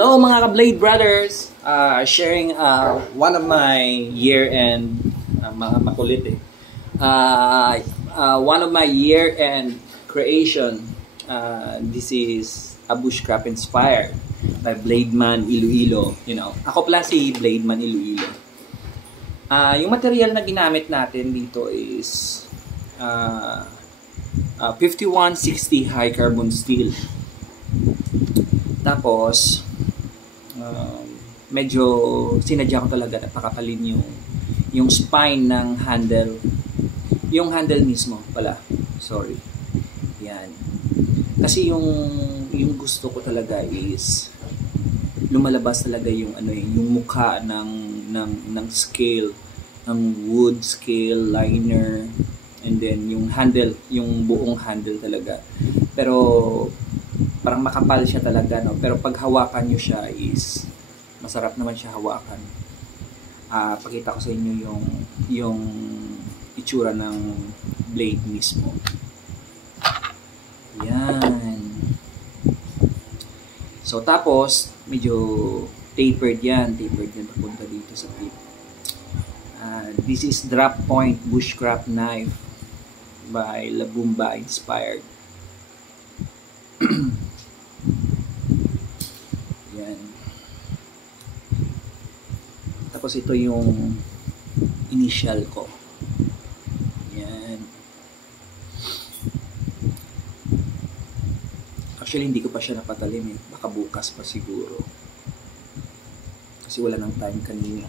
Hello mga ka-Blade Brothers! Sharing one of my year-end, mga makulit eh. One of my year-end creation. This is a bushcraft inspired by Blademan Iloilo. You know, ako pala si Blademan Iloilo. Yung material na ginamit natin dito is 5160 high carbon steel. Tapos medyo sinadya ko talaga na pakapalin yung spine ng handle, yung handle mismo pala, sorry, yan, kasi yung gusto ko talaga is lumalabas talaga yung yung mukha ng scale, ng wood scale liner, and then yung handle, yung buong handle talaga, pero parang makapal siya talaga, no? Pero pag hawakan nyo siya is masarap naman siya hawakan. Pakita ko sa inyo yung itsura ng blade mismo. Yan. So tapos medyo tapered yan papunta dito sa tip. This is Drop Point Bushcraft Knife by Labumba Inspired. Yan. Tapos ito yung initial ko. Yan. Actually hindi ko pa siya napatalim eh. Baka bukas pa siguro. Kasi wala nang time kanina.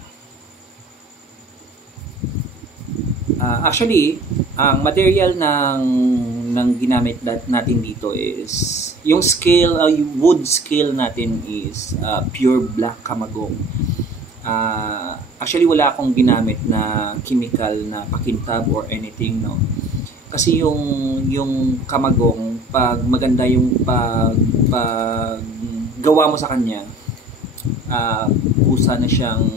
Actually, ang material ng ginamit natin dito is yung scale, yung wood scale natin is pure black kamagong. Actually wala akong ginamit na chemical na pakintab or anything, no. Kasi yung kamagong, pag maganda yung pag gawa mo sa kanya, kusa na siyang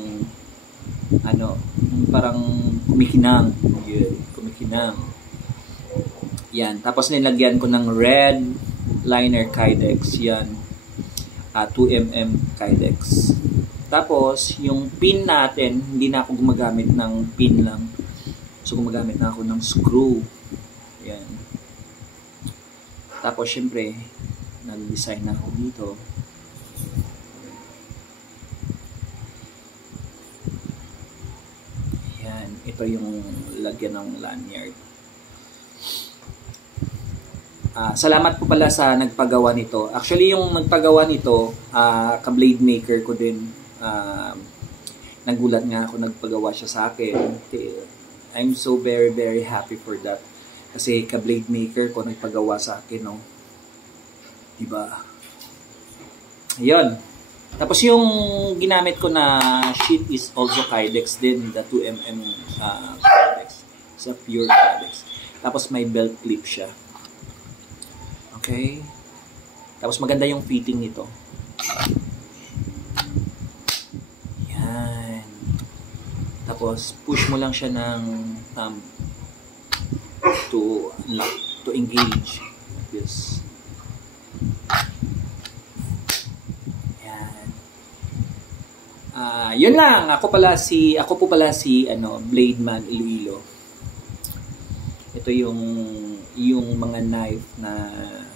parang kumikinang. Kumikinang. Yan. Tapos nilagyan ko ng red liner Kydex. Yan. 2mm Kydex. Tapos, yung pin natin, hindi na ako gumagamit ng pin lang. So, gumagamit na ako ng screw. Yan. Tapos, syempre, nag-design na ako dito. Ito yung lagyan ng lanyard. Salamat po pala sa nagpagawa nito. Actually, yung nagpagawa nito, ka-blade maker ko din. Nagulat nga ako, nagpagawa siya sa akin. I'm so very, very happy for that. Kasi ka-blade maker ko nagpagawa sa akin, no? Diba? Ayun. Tapos yung ginamit ko na sheet is also Kydex din, the 2mm Kydex. It's a pure Kydex. Tapos may belt clip siya. Okay? Tapos maganda yung fitting nito. Yan. Tapos push mo lang siya ng thumb to engage. Like this. Yun lang, ako po pala si Blademan Iloilo. Ito yung mga knife na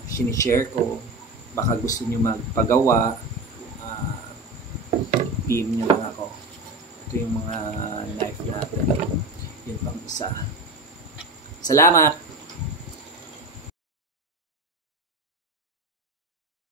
sinishare ko. Baka gusto niyo magpagawa, PM niyo lang ako. Ito yung mga knife natin. Yun pang isa. Salamat!